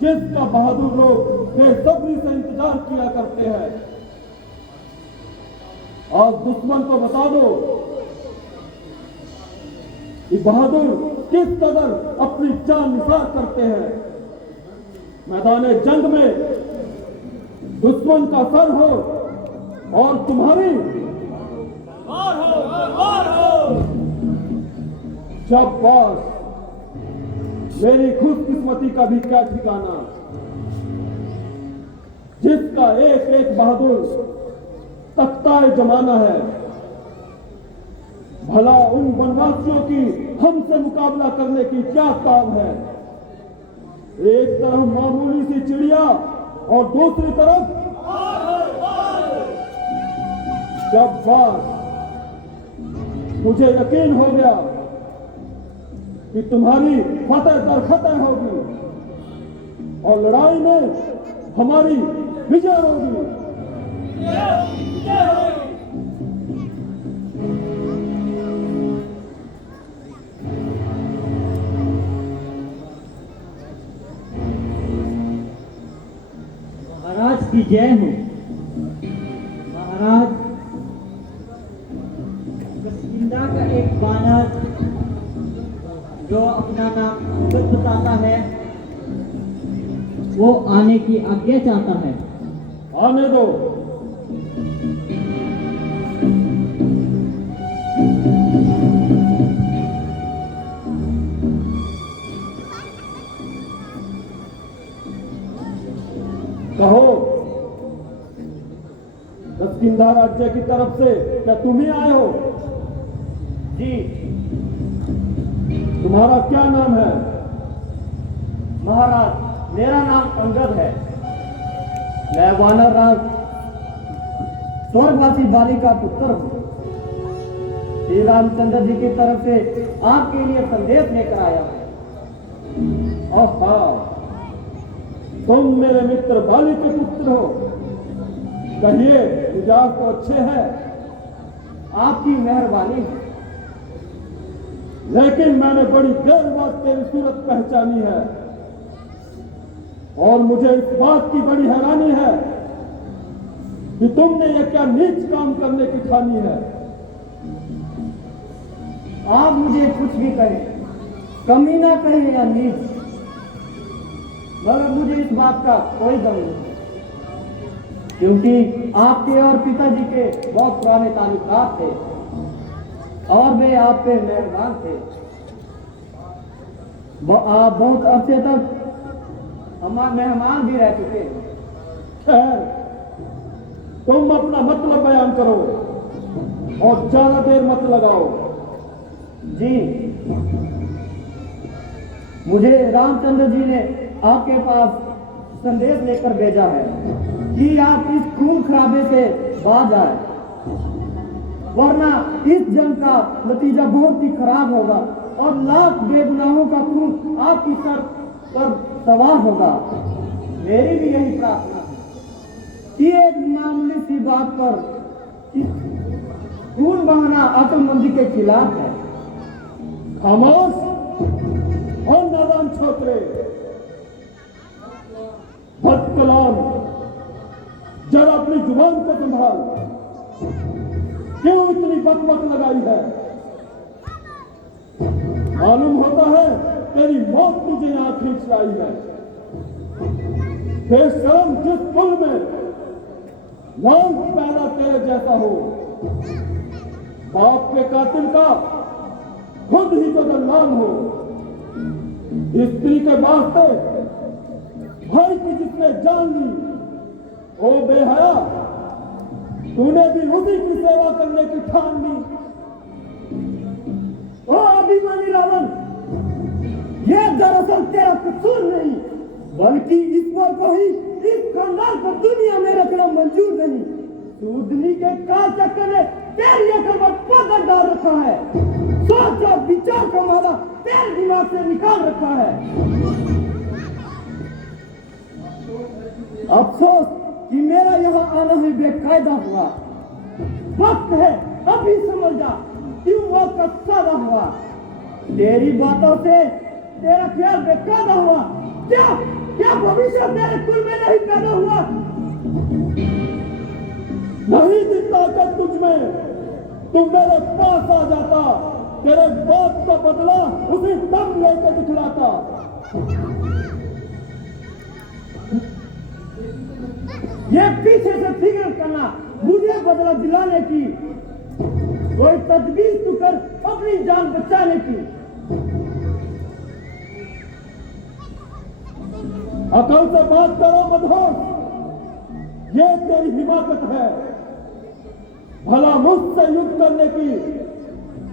जिसका बहादुर लोग बेसब्री से इंतजार किया करते हैं। आज दुश्मन को बता दो कि बहादुर किस कदर अपनी जान निसार करते हैं। मैदान जंग में दुश्मन का सर हो और तुम्हारी वार हो। शाबाश, मेरी खुशकिस्मती का भी क्या ठिकाना, जिसका एक एक बहादुर तख्ताए जमाना है। भला उन वनवासियों की हमसे मुकाबला करने की क्या ताब है। एक तरफ मामूली सी चिड़िया और दूसरी तरफ शाबाश, मुझे यकीन हो गया कि तुम्हारी फतेह दर फतेह होगी और लड़ाई में हमारी विजय होगी। महाराज की जय हो। महाराज, किस्किंधा का एक बानर जो अपना नाम खुद बताता है, वो आने की आज्ञा चाहता है। आने दो। कहो, किस्किंधा राज्य की तरफ से क्या तुम ही आए हो? जी। तुम्हारा क्या नाम है? महाराज, मेरा नाम अंगद है। मैं वानर राज स्वर्गवासी बाली का पुत्र हूँ। श्री रामचंद्र जी की तरफ से आपके लिए संदेश लेकर आया हूँ। आहा, तुम मेरे मित्र बाली के पुत्र हो। कहिए, मिजाज तो अच्छे हैं। आपकी मेहरबानी है। लेकिन मैंने बड़ी देर बाद तेरी सूरत पहचानी है और मुझे इस बात की बड़ी हैरानी है कि तुमने ये क्या नीच काम करने की ठानी है। आप मुझे कुछ भी कहें, कमीना कहें या नीच, मगर मुझे इस बात का कोई गम नहीं, क्योंकि आपके और पिताजी के बहुत पुराने ताल्लुकात थे और वे आप पे मेहरबान थे। आप बहुत अरसे तक हमारे मेहमान भी रह चुके हैं। खैर, तुम अपना मतलब बयान करो और ज्यादा देर मत लगाओ। जी, मुझे रामचंद्र जी ने आपके पास संदेश लेकर भेजा है कि आप इस खून खराबे से बाज आए, वरना इस जंग का नतीजा बहुत ही खराब होगा और लाख बेगुनाहों का खून आपकी सर पर सवार होगा। मेरी भी यही प्रार्थना है कि एक मामूली सी बात पर खून बहाना अक्लमंदी के खिलाफ है। खामोश और नादान छोकरे, बदकलाम, जरा अपनी जुबान को संभाल। क्यों इतनी बकबक लगाई है? मालूम होता है तेरी मौत तुझे यहां खींच लाई है। बेशरम, जिस कुल में लाल पैदा तेरे जैसा हो, बाप के कातिल का खुद ही तो दलाल हो। स्त्री के वास्ते भाई की जिसने जान ली, ओ बेहया, तूने भी उसी की सेवा करने की ठान ली। ओ अभिमानी रावण, यह दरअसल तेरा कसूर नहीं, बल्कि ईश्वर को ही इस खानदान को दुनिया में रखना मंजूर नहीं। सूदनी के काल चक्कर ने तेरी अकल पर पकड़ डाल रखा है। सोच और विचार का मादा तेरे दिमाग से निकाल रखा है। अफसोस कि मेरा यहाँ आना ही बेकायदा हुआ। वक्त है, अभी समझ जा क्यों वो कस्सा हुआ। तेरी बातों से तेरा ख्याल बेकायदा हुआ। क्या क्या भविष्य तेरे कुल में नहीं पैदा हुआ? नहीं थी ताकत तुझ में, तू मेरे पास आ जाता, तेरे बाप का बदला उसी दम लेकर दिखलाता। ये पीछे से फिक्र करना मुझे बदला दिलाने की, कोई तदबीर तू कर अपनी जान बचाने की। अकल से बात करो मधोर, ये तेरी हिमाकत है। भला मुझसे युद्ध करने की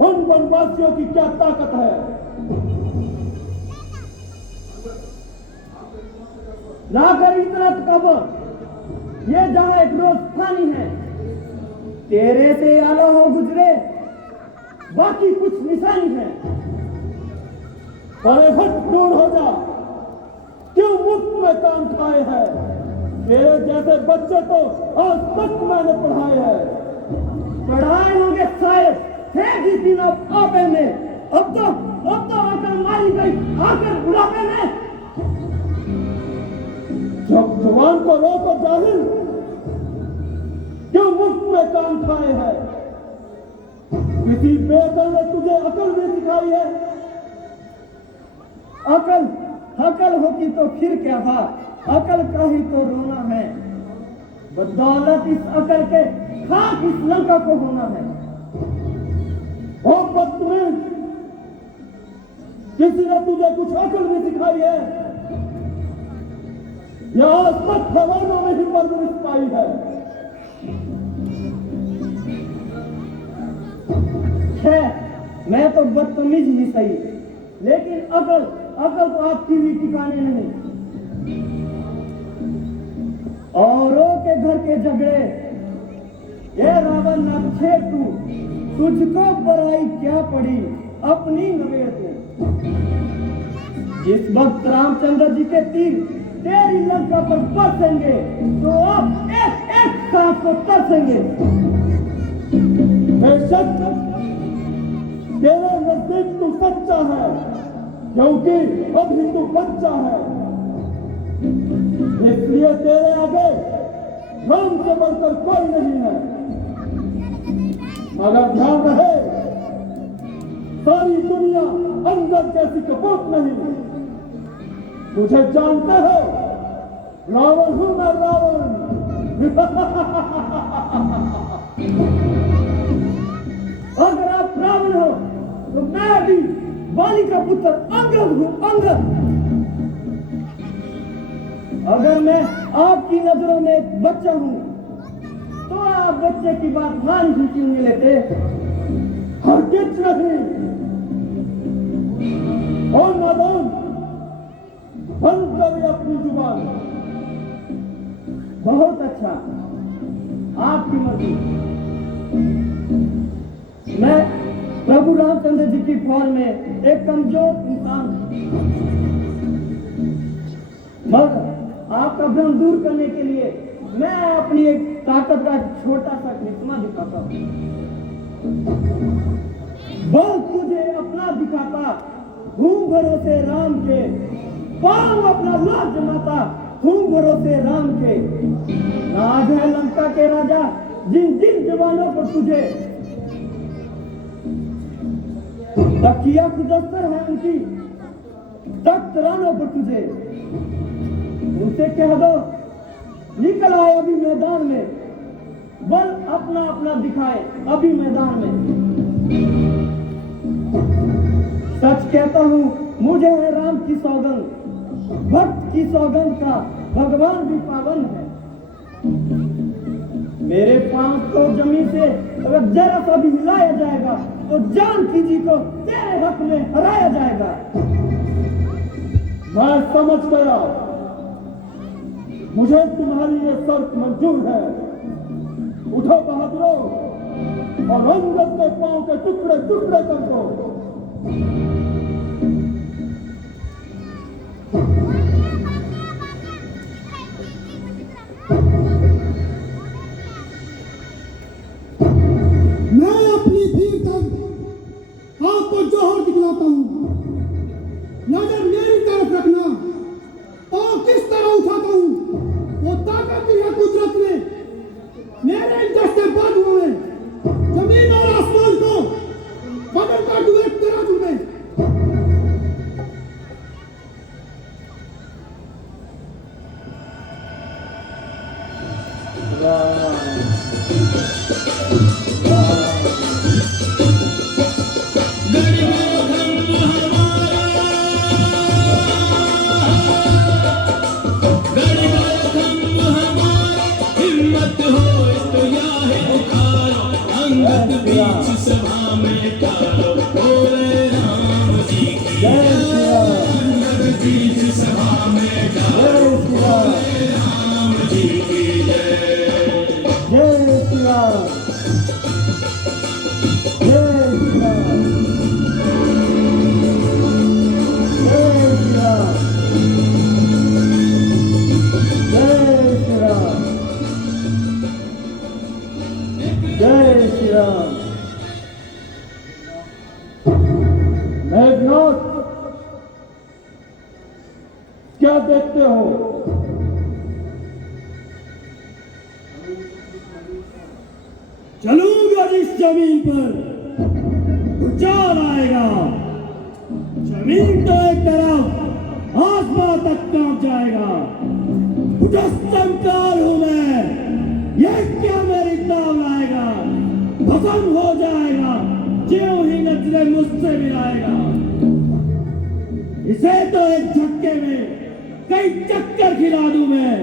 उन वनवासियों की क्या ताकत है? ना कर इतना तकबर, ये जहां एक रोज फानी है, तेरे से आला हो गुजरे बाकी कुछ निशानी है। अरे हट, दूर हो जा, क्यों मुफ्त में काम खाए हैं? तेरे जैसे बच्चे तो आज तक मैंने पढ़ाए हैं। पढ़ाए होंगे शायद थे जिस दिन आपे में, अब तो आकर मारी गई आकर बुढ़ापे में। जब जवान को रोको जाहिल, क्यों मुफ्त में काम खाए हैं? किसी बेअकल ने तुझे अकल भी सिखाई है? अकल होती तो फिर क्या था, अकल का ही तो रोना है। बदौलत इस अकल के खाक इस लंका को होना है। ओ बदतमीज, किसी ने तुझे कुछ अकल भी सिखाई है या आज तक जवानों में ही परवरिश पाई है? मैं तो बदतमीज ही सही, लेकिन अकल तो आपकी भी ठिकाने नहीं। औरों के घर के झगड़े, ये रावण नक्षे तू, तुझको बुराई क्या पड़ी अपनी नवेड़ तू। जिस वक्त रामचंद्र जी के तीर तेरी लंका पर बरसेंगे तो आप एक एक सांप को तरसेंगे। बेशक तेरे नजदीक तू सच्चा है, क्योंकि अभी तू बच्चा है, इसलिए तेरे आगे राम से बढ़कर कोई नहीं है। मगर ध्यान रहे, सारी दुनिया अंदर जैसी कपूत नहीं। मुझे जानते हो, रावण हूं मैं, रावण। अगर आप रावण हो तो मैं भी बाली का पुत्र अंगद हूं, अंगद। अगर मैं आपकी नजरों में एक बच्चा हूं तो आप बच्चे की बात मान ही क्यों नहीं लेते? हरगिज नहीं। और नादान, बंद करिए अपनी जुबान। बहुत अच्छा, आपकी मर्जी। मैं प्रभु रामचंद्र जी की फौज में एक कमजोर इंसान हूं, मगर आपका भ्रम दूर करने के लिए मैं अपनी एक ताकत का छोटा सा करिश्मा दिखाता हूं। बल तुझे अपना दिखाता हूं भरोसे राम के, पाऊं अपना लाज जमाता हूं भरोसे राम के। राज है लंका के राजा जिन जिन जवानों पर तुझे तकिया खुदस्तर है उनकी तख्त रानों पर तुझे। उनसे कह दो निकल आए अभी मैदान में, बल अपना अपना दिखाए अभी मैदान में। सच कहता हूं मुझे है राम की सौगंध, भक्त की सौगंध का भगवान भी पावन है। मेरे पांव को जमीन से अगर जरा सा भी हिलाया जाएगा तो जानकी जी को तेरे हक में हराया जाएगा। मैं समझ गया, मुझे तुम्हारी ये शर्त मंजूर है। उठो बहादुरों और अंगद के पांव के टुकड़े टुकड़े कर दो। मैं अपनी भीड़ तक आपको जोहर दिखलाता हूं, नजर मेरी तरफ रखना और किस क्या देखते हो? चलूंगा जिस जमीन पर भूचाल आएगा, जमीन तो एक तरफ आसमां तक कांप जाएगा। मुजस्सम काल हूं मैं, ये क्या मेरी ताव लाएगा, भस्म हो जाएगा ज्यों ही नजरे मुझसे मिलाएगा। इसे तो एक झटके में कई चक्कर खिला दूं मैं,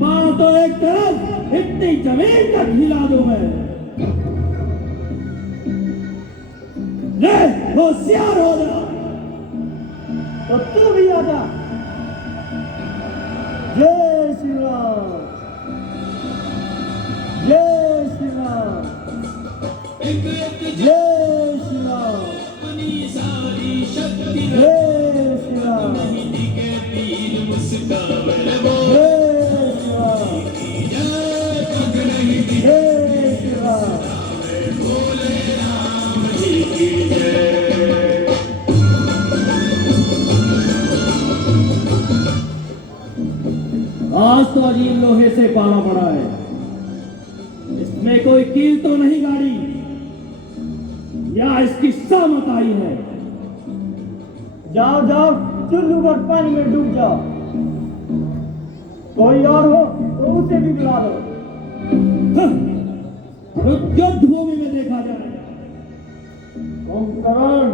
पांव तो एक तरफ इतनी जमीन तक हिला दूं मैं। ले होशियार हो जा, तो तू भी आजा। जय श्री राम, जय श्री राम, जय श्री राम, जय श्री राम, जय श्री राम, जय श्री राम। आज तो अजीब लोहे से पाला पड़ा है, इसमें कोई कील तो नहीं गाड़ी, या इसकी सामत आई है। जाओ जाओ, चुल्लू पर पानी में डूब जाओ। कोई और हो तो उसे भी बुला दो। युद्ध भूमि में देखा जाए। कुंभकर्ण,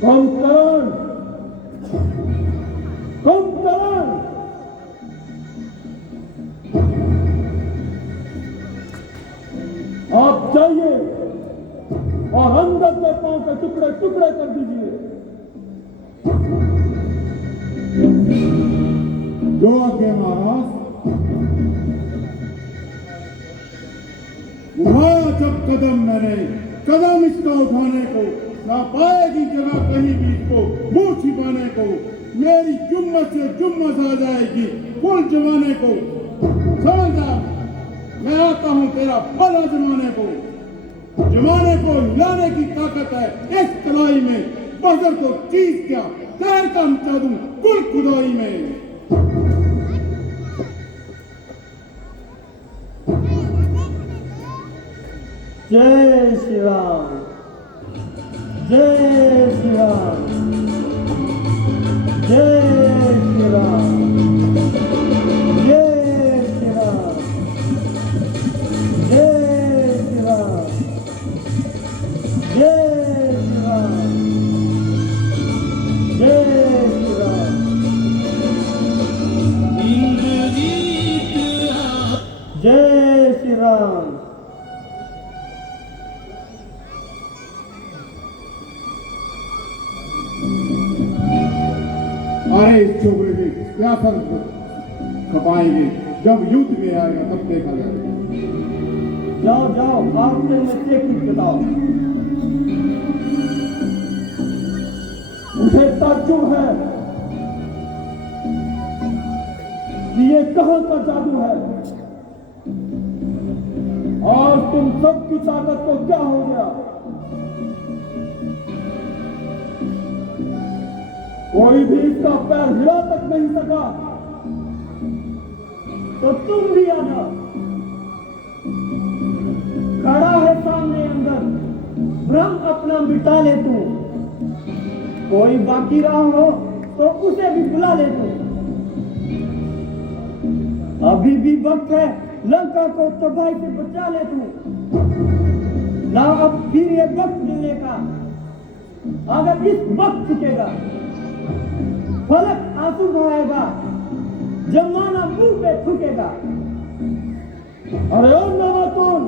कुंभकर्ण, कुंभकर्ण, आप जाइए और अंदर के पांव के टुकड़े टुकड़े कर दीजिए। जो आज्ञा महाराज। उठाया जब कदम मैंने, कदम इसका उठाने को ना पाएगी जगह कहीं भी इसको मुंह छिपाने को। मेरी जुम्मत से जुम्मत आ जाएगी कुल जमाने को। समझा, मैं आता हूं तेरा भला जमाने को। जमाने को हिलाने की ताकत है इस कलाई में। बजर को चीज क्या तैर का मचा दूं कुल खुदाई में। जय श्री राम, जय श्री राम, जय श्री राम, जय श्री राम, जय श्री राम, जय श्री राम, जय श्री राम, जय श्री राम। अरे इस छोकरे में क्या सर खपाएंगे, जब युद्ध में आएगा तब देखा जाएगा। जाओ जाओ, आपने मुझसे कुछ बताओ। मुझे ताज्जुब है कि ये कहां का जादू है और तुम सबकी ताकत को क्या हो गया। कोई भी इसका पैर हिला तक नहीं सका। तो तुम भी आ जाओ। खड़ा है सामने अंदर, भ्रम अपना मिटा ले तू। कोई बाकी रहा हो तो उसे भी बुला ले तू। अभी भी वक्त है, लंका को तबाही से बचा ले तू। ना अब फिर ये वक्त मिलने का। अगर इस वक्त चुकेगा, फलक आंसू बहाएगा, जमाना मुंह पे थूकेगा। अरे ओ नवातुन,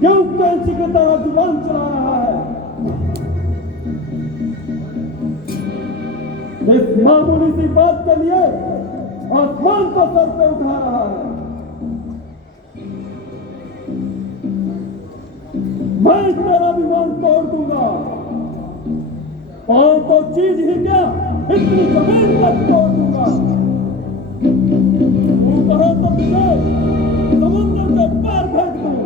क्यों कैंची की तरह जुबान चला रहा है? इस मामूली सी बात के लिए आसमान को सर पे उठा रहा है। मैं तेरा विमान तोड़ दूंगा। पांव को चीज ही क्या, इतनी जमीन तक तोड़ दूंगा। तू कहो तो मुझे समुद्र के पार भेज दूं।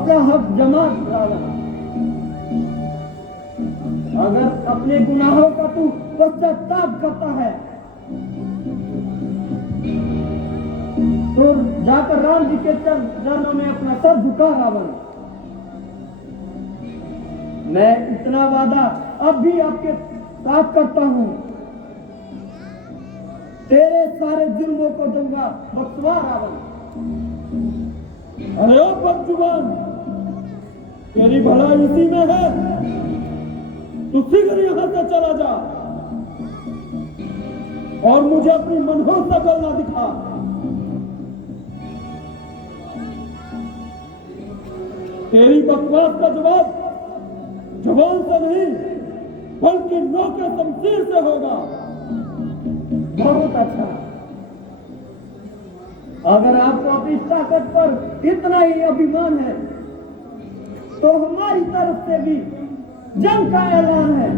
अपना हक जमा कराना। अगर अपने गुनाहों का तू पश्चाताप करता है तो जाकर राम जी के चरणों में अपना सर झुका रावण। मैं इतना वादा अब भी आपके साथ करता हूं, तेरे सारे जुल्मों को दूंगा बख्शवा रावण। अरे ओ बदजुबान, तेरी भलाई इसी में है, तू शीघ्र यहां से चला जा और मुझे अपनी मनहूस शकल ना दिखा। तेरी बकवास का जवाब जवान से नहीं बल्कि नौके शमशीर से होगा। बहुत अच्छा, अगर आपको अपनी ताकत पर इतना ही अभिमान है तो हमारी तरफ से भी जंग का ऐलान है।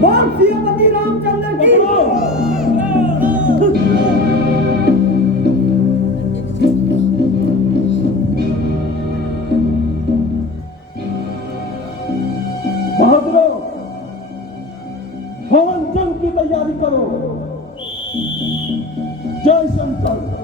बोल सियापति रामचंद्र की। बहादुरों, भवन जंग की तैयारी करो। जय शंकर।